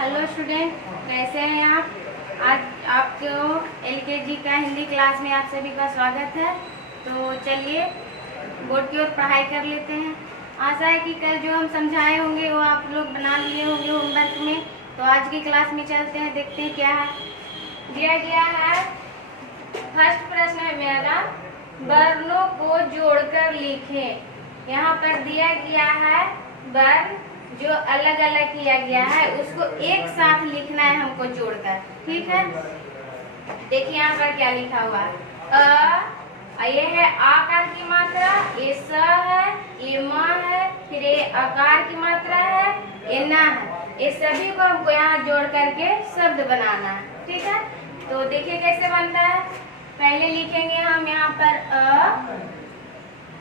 Hello student, कैसे हैं आप। आज आपको एलकेजी का हिंदी क्लास में आप सभी का स्वागत है। तो चलिए बोर्ड की ओर पढ़ाई कर लेते हैं। आशा है कि कल जो हम समझाए होंगे वो आप लोग बना लिए होंगे होमवर्क में। तो आज की क्लास में चलते हैं, देखते हैं क्या है दिया गया है। फर्स्ट प्रश्न है मेरा, वर्णों को जोड़कर लिखें। यहाँ पर दिया गया है वर्ण जो अलग अलग किया गया है उसको एक साथ लिखना है हमको जोड़कर, ठीक है। देखिए यहाँ पर क्या लिखा हुआ है। ये है आकार की मात्रा, ये स है, ये म है, फिर ये आकार की मात्रा है, ये न है। ये सभी को हमको यहाँ जोड़ करके शब्द बनाना है, ठीक है। तो देखिए कैसे बनता है। पहले लिखेंगे हम यहाँ पर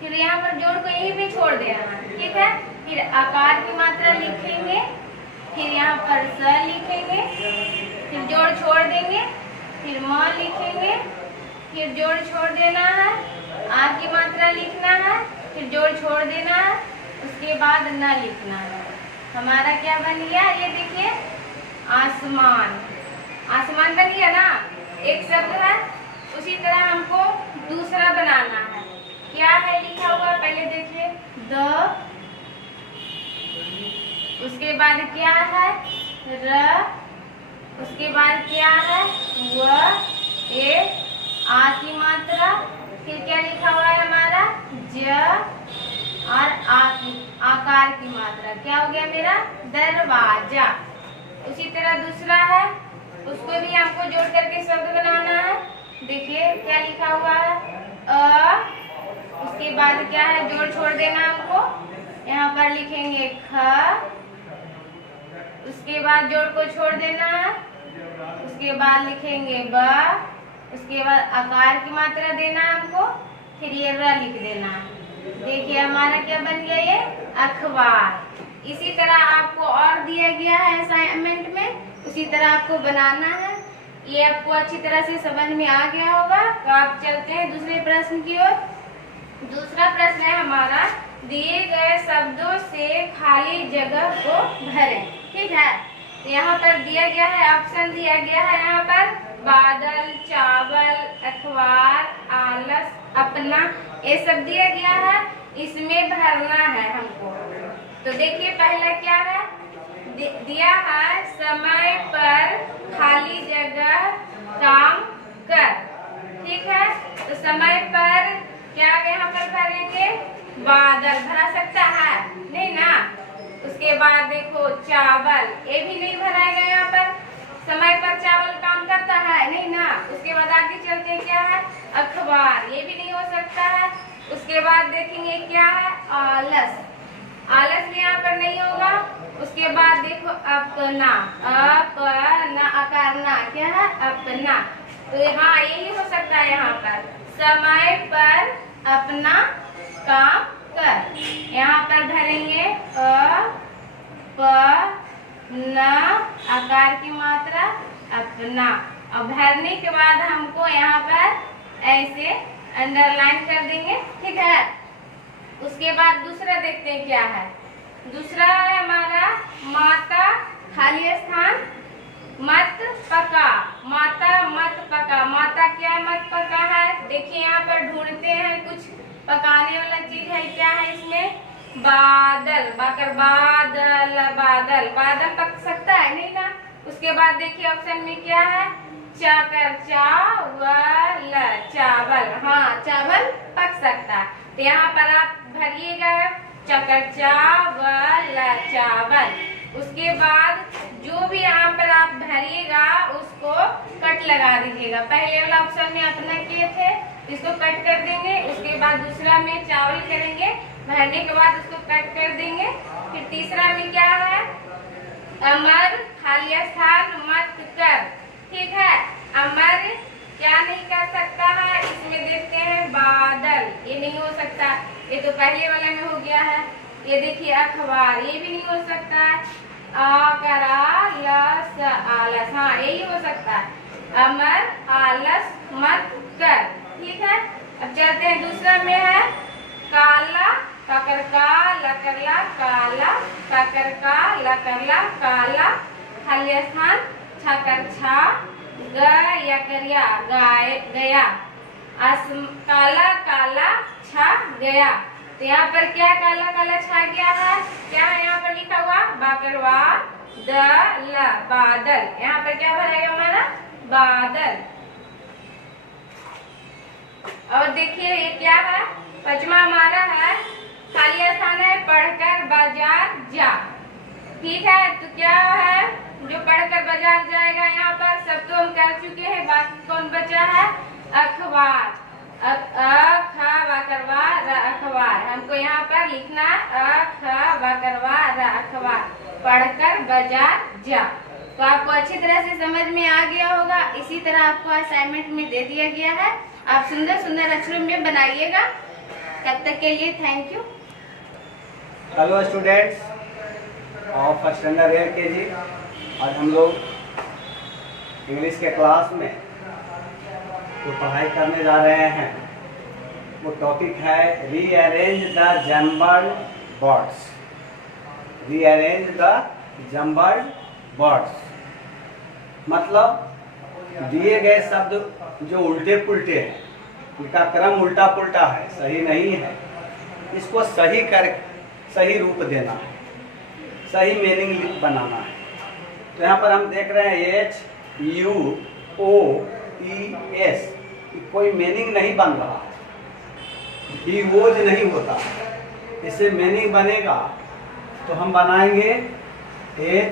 फिर यहाँ पर जोड़ को यहीं पे छोड़ देना है, ठीक है। फिर आकार की मात्रा लिखेंगे, फिर यहाँ पर स लिखेंगे, फिर जोड़ छोड़ देंगे, फिर म लिखेंगे, फिर जोड़ छोड़ देना है, आ की मात्रा लिखना है, फिर जोड़ छोड़ देना है, उसके बाद न लिखना है। हमारा क्या बन गया, ये देखिए आसमान। आसमान बन गया ना, एक शब्द है। उसी तरह हमको दूसरा बनाना है। क्या है लिखा हुआ, पहले देखिए द, उसके बाद क्या है र, उसके बाद क्या है व, ए, आ की मात्रा, फिर क्या लिखा हुआ है हमारा ज और आ की आकार की मात्रा। क्या हो गया मेरा दरवाजा। उसी तरह दूसरा है, उसको भी हमको जोड़ करके शब्द बनाना है। देखिए क्या लिखा हुआ है उसके बाद क्या है जोड़ छोड़ देना हमको। यहाँ पर लिखेंगे ख, उसके बाद जोड़ को छोड़ देना है, उसके बाद लिखेंगे ब, उसके बाद आकार की मात्रा देना हमको, फिर ये र लिख देना। देखिए हमारा क्या बन गया, ये अखबार। इसी तरह आपको और दिया गया है असाइनमेंट में, उसी तरह आपको बनाना है। ये आपको अच्छी तरह से समझ में आ गया होगा। तो आप चलते हैं दूसरे प्रश्न की ओर। दूसरा प्रश्न है हमारा, दिए गए शब्दों से खाली जगह को भरें, ठीक है। तो यहाँ पर दिया गया है, ऑप्शन दिया गया है यहाँ पर बादल, चावल, अखबार, आलस, अपना, ये सब दिया गया है। इसमें भरना है हमको। तो देखिए पहला क्या है, दिया है समय पर खाली जगह काम कर, ठीक है। तो समय पर क्या यहाँ पर भरेंगे, बादल भरा सकता है नहीं ना। उसके बाद देखो चावल, ये भी नहीं भराएगा यहाँ पर, समय पर चावल काम करता है नहीं ना। उसके बाद आगे चलते हैं, क्या है अखबार, ये भी नहीं हो सकता है। उसके बाद देखेंगे क्या है आलस, आलस भी यहाँ पर नहीं होगा। उसके बाद देखो अपना, अपना आकार ना, क्या है अपना। तो हाँ यही हो सकता है यहाँ पर समय पर अपना काम कर। यहाँ पर भरेंगे न, आकार की मात्रा अपना। और भरने के बाद हमको यहाँ पर ऐसे अंडरलाइन कर देंगे, ठीक है। उसके बाद दूसरा देखते हैं क्या है। दूसरा है हमारा माता खाली स्थान मत पका, माता मत पका। माता क्या मत पका है, देखिए यहाँ पर ढूंढते हैं कुछ पकाने वाला चीज है। क्या है इसमें, बादल, बाकर बादल, बादल, बादल पक सकता है नहीं ना। उसके बाद देखिए ऑप्शन में क्या है चाकर, चावल, चावल, हाँ चावल पक सकता है। तो यहाँ पर आप भरिएगा चकर चावल, चावल। उसके बाद जो भी यहाँ पर आप भरिएगा उसको कट लगा दीजिएगा। पहले वाला ऑप्शन में अपना किए थे, इसको कट कर देंगे। उसके बाद दूसरा में चावल करेंगे, भरने के बाद उसको कट कर देंगे। फिर तीसरा में क्या है अमर खाली स्थान मत कर, ठीक है। अमर क्या नहीं कर सकता है, इसमें देखते हैं बादल, ये नहीं हो सकता, ये तो पहले वाला में हो गया है। ये देखिए अखबार, ये भी नहीं हो सकता है। आलस, आलस, हाँ यही हो सकता है अमर आलस मत कर, ठीक है। अब चलते हैं दूसरा में है काला, पकड़ का, लकरला, काला, पकड़ का, लकरला, काला, खाली स्थान, छा कर छा, ग या करिया गाय गया, काला काला छा गया। तो यहाँ पर क्या काला काला छा गया है, क्या है यहाँ पर लिखा हुआ, बाकरवा दल बादल। यहाँ पर क्या भरेगा हमारा, बादल। और देखिए ये क्या है, पचमा हमारा है खाली स्थान है, पढ़कर बाजार जा। ठीक है, तो क्या है जो पढ़कर बाजार जाएगा, यहाँ पर सब तो हम कर चुके हैं, बाकी कौन बचा है, अखबार। अखबार हमको यहाँ पर लिखना, अखबार, पढ़कर बाजार जा। तो आपको अच्छी तरह से समझ में आ गया होगा। इसी तरह आपको असाइनमेंट में दे दिया गया है, आप सुंदर सुंदर अक्षरों में बनाइएगा। तब तक के लिए thank you. Hello students of first standard LKG। आज हम लोग इंग्लिश के क्लास में जो पढ़ाई करने जा रहे हैं वो टॉपिक है rearrange the jumbled words. Rearrange the jumbled words मतलब दिए गए शब्द जो उल्टे पुल्टे हैं, उनका क्रम उल्टा पुल्टा है, सही नहीं है, इसको सही कर सही रूप देना है, सही मीनिंग बनाना है। तो यहाँ पर हम देख रहे हैं HUOES, कोई मीनिंग नहीं बन रहा है, ही वोज नहीं होता। इससे मीनिंग बनेगा तो हम बनाएंगे HOUSE,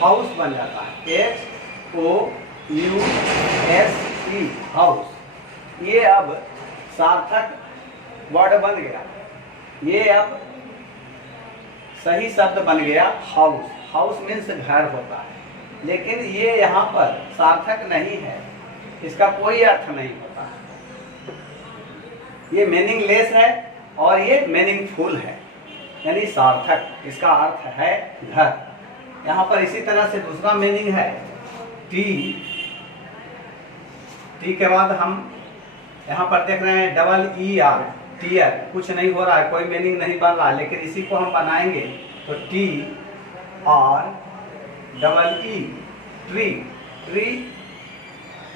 हाउस बन जाता है, HOUSE, हाउस। ये अब सार्थक वर्ड बन गया, ये अब सही शब्द बन गया हाउस। हाउस मीन्स घर होता है, लेकिन ये यहाँ पर सार्थक नहीं है, इसका कोई अर्थ नहीं होता है। ये मीनिंगलेस है और ये मीनिंगफुल है, यानी सार्थक, इसका अर्थ है घर। यहाँ पर इसी तरह से दूसरा मीनिंग है टी के बाद हम यहाँ पर देख रहे हैं ER, टीयर, कुछ नहीं हो रहा है, कोई मीनिंग नहीं बन रहा है, लेकिन इसी को हम बनाएंगे तो TREE, ट्री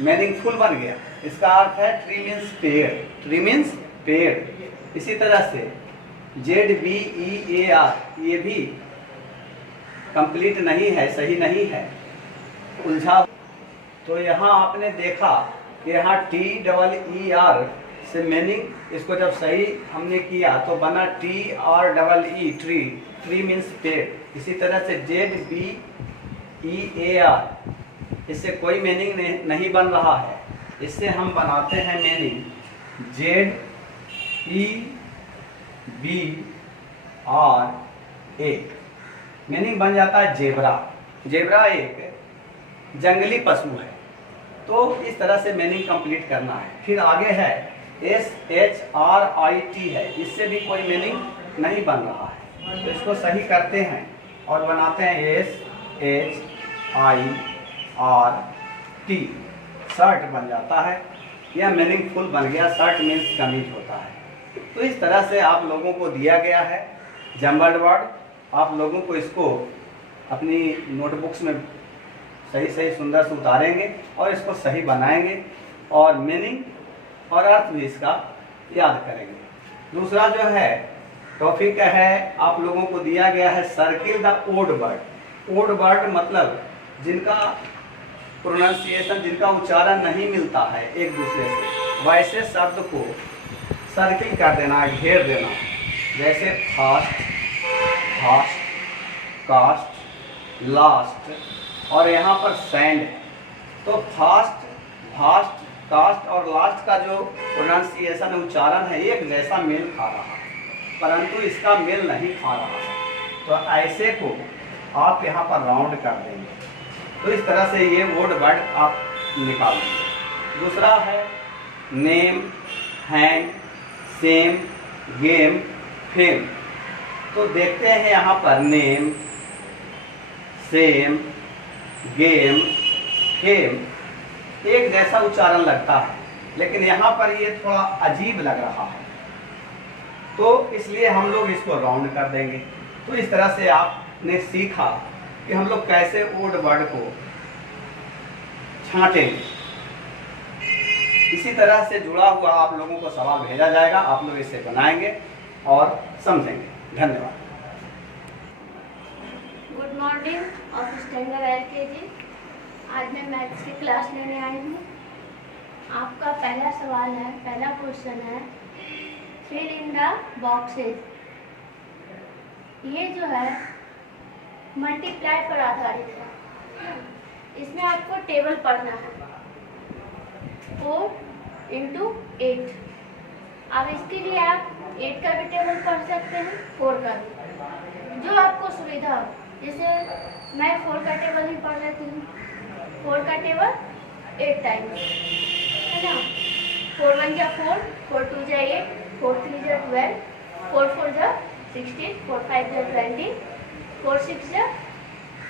मीनिंगफुल बन गया। इसका अर्थ है ट्री मीन्स पेड़, ट्री मीन्स पेड़। इसी तरह से ZBEAR, ये भी कंप्लीट नहीं है, सही नहीं है, उलझा। तो यहाँ आपने देखा कि यहाँ TEER से मीनिंग, इसको जब सही हमने किया तो बना TREE, ट्री, ट्री मीन्स पेड़। इसी तरह से ZBEAR, इससे कोई मीनिंग नहीं बन रहा है, इससे हम बनाते हैं मीनिंग ZEBRA, मीनिंग बन जाता है जेबरा। जेबरा एक जंगली पशु है, तो इस तरह से मीनिंग कंप्लीट करना है। फिर आगे है SHRIT है, इससे भी कोई मीनिंग नहीं बन रहा है, तो इसको सही करते हैं और बनाते हैं SHIRT, शर्ट बन जाता है। यह मीनिंगफुल बन गया, शर्ट मीन्स कमीज होता है। तो इस तरह से आप लोगों को दिया गया है जम्बल्ड वर्ड। आप लोगों को इसको अपनी नोटबुक्स में सही सही सुंदर से उतारेंगे और इसको सही बनाएंगे और मीनिंग और अर्थ भी इसका याद करेंगे। दूसरा जो है टॉपिक है, आप लोगों को दिया गया है circle the odd word. Odd word मतलब जिनका प्रोनाउंसिएशन, जिनका उच्चारण नहीं मिलता है एक दूसरे से, वैसे शब्द को सर्किल कर देना, घेर देना। जैसे फास्ट, फास्ट, कास्ट, लास्ट और यहाँ पर सैंड। तो फास्ट, फास्ट, कास्ट और लास्ट का जो प्रोनाउंसिएशन उच्चारण है एक जैसा मेल खा रहा है, परंतु इसका मेल नहीं खा रहा है, तो ऐसे को आप यहाँ पर राउंड कर देंगे। तो इस तरह से ये वर्ड आप निकाल देंगे। दूसरा है name, hand, same, game, fame. तो देखते हैं यहाँ पर नेम, सेम, गेम, फेम एक जैसा उच्चारण लगता है, लेकिन यहाँ पर ये थोड़ा अजीब लग रहा है, तो इसलिए हम लोग इसको राउंड कर देंगे। तो इस तरह से आपने सीखा कि हम लोग कैसे ओड वर्ड को छांटेंगे। इसी तरह से जुड़ा हुआ आप लोगों को सवाल भेजा जाएगा, आप लोग इसे बनाएंगे और समझेंगे। धन्यवाद। Good morning of standard LKG। आज मैं मैथ्स की क्लास लेने आई हूँ। आपका पहला सवाल है, पहला क्वेश्चन है फिल इन द बॉक्सेस। ये जो है मल्टीप्लाई पर आधारित है। इसमें आपको टेबल पढ़ना है 4 × 8। अब इसके लिए आप 8 का भी टेबल पढ़ सकते हैं, 4 का भी, जो आपको सुविधा हो। जैसे मैं 4 का टेबल ही पढ़ लेती हूँ। 4 का टेबल 8 टाइम्स है ना। 4 1 जा 4, 4 2 जा 8, 4 3 जा 12, 4 4 जा 16, 4 5 जा 20, 4 6 जा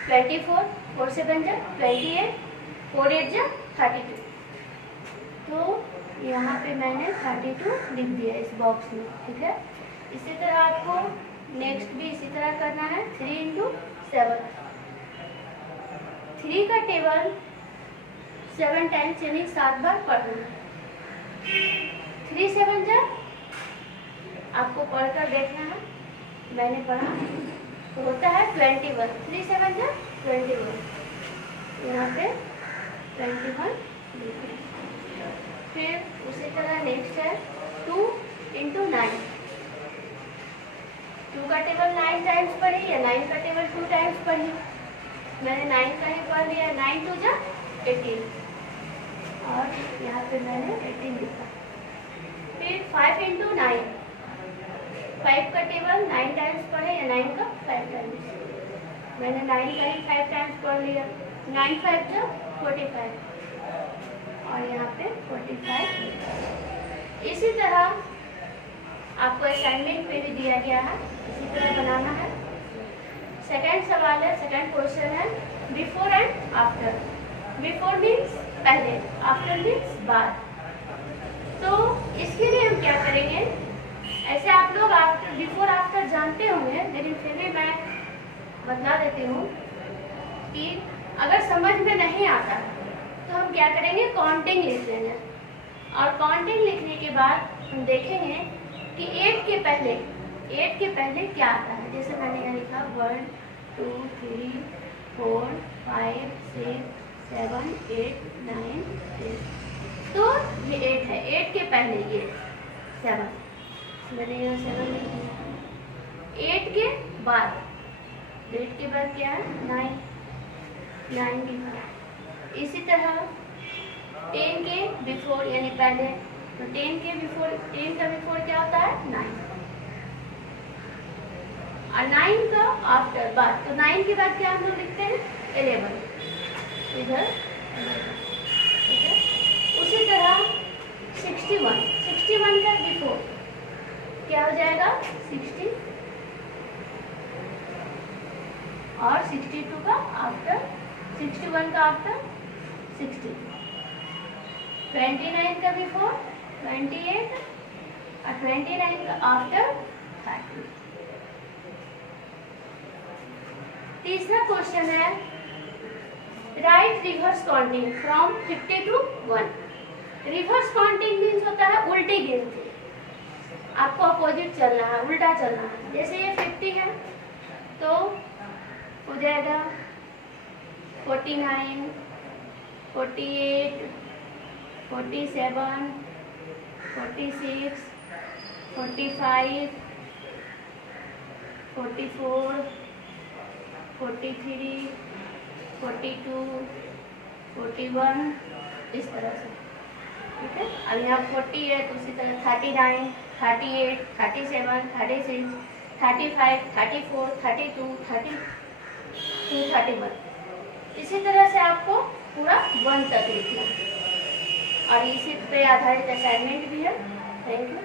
24, 4 7 जा 28, 4 8 जा 32। तो यहाँ पे मैंने 32 लिख दिया इस बॉक्स में, ठीक है। इसी तरह आपको नेक्स्ट भी इसी तरह करना है। 3 × 7, 3 का टेबल 7 टाइम्स यानी 7 बार पढ़ना है। 3 7 जा, आपको पढ़कर देखना है। मैंने पढ़ा तो होता है 21। 3 7 जा 21, यहाँ पे 21 लिखें। फिर उसी तरह नेक्स्ट है 2 × 9। 2 का टेबल 9 टाइम्स पढ़ी या 9 का टेबल 2 टाइम्स पढ़ी। मैंने 9 का ही पढ़ लिया। 9 2 जा 18, और यहाँ पे मैंने 18 लिखा। फिर 5 × 9। 5 का टेबल 9 टाइम्स पढ़े या 9 का 5 टाइम्स। मैंने 9 का ही 5 टाइम्स पढ़ लिया। 9 5 जा 45, और यहाँ पे 45। इसी तरह आपको असाइनमेंट पे भी दिया गया है, इसी तरह बनाना है। सेकंड सवाल है, सेकंड क्वेश्चन है before and after. Before means पहले, आफ्टर मीन्स बाद। तो इसके लिए हम क्या करेंगे, ऐसे आप लोग आफ्टर बिफोर आफ्टर जानते होंगे, लेकिन फिर भी मैं बता देती हूँ कि अगर समझ में नहीं आता तो हम क्या करेंगे, काउंटिंग लिख लेंगे। और काउंटिंग लिखने के बाद हम देखेंगे कि 8 के पहले क्या आता है। जैसे मैंने यहाँ लिखा 1 2 3 4 5 6 7 8 9 10। तो ये 8 है, 8 के पहले ये 7, मैंने यहाँ 7 लिख दिया। 8 के बाद, 8 के बाद क्या है, 9 लिखा। इसी तरह 10 के बिफोर यानी पहले, तो 10 के बिफोर, 10 का बिफोर क्या होता है, 9। और 9 का आफ्टर बाद, तो 9 के बाद क्या हम लोग लिखते हैं, 11 इधर, ठीक है। उसी तरह 61 का बिफोर क्या हो जाएगा, 60, और 62 का आफ्टर, 61 का आफ्टर 60, 29 का बिफोर 28, और 29 का आफ्टर 30। तीसरा क्वेश्चन है right reverse counting from 50 to 1। Reverse counting means होता है उल्टी गिनती। आपको अपोजिट चलना है, उल्टा चलना है। जैसे ये 50 है तो हो जाएगा 49, 48, 47, 46, 45, 44, 43, 42, 41, इस तरह से, ठीक है। अब यहाँ 40 है तो उसी तरह 39, 38, 37, 36, 35, 34, 32, 32, 31। इसी तरह से आपको पूरा 1 तक लिखना है। और इसी पे आधारित असाइनमेंट भी है। Thank you.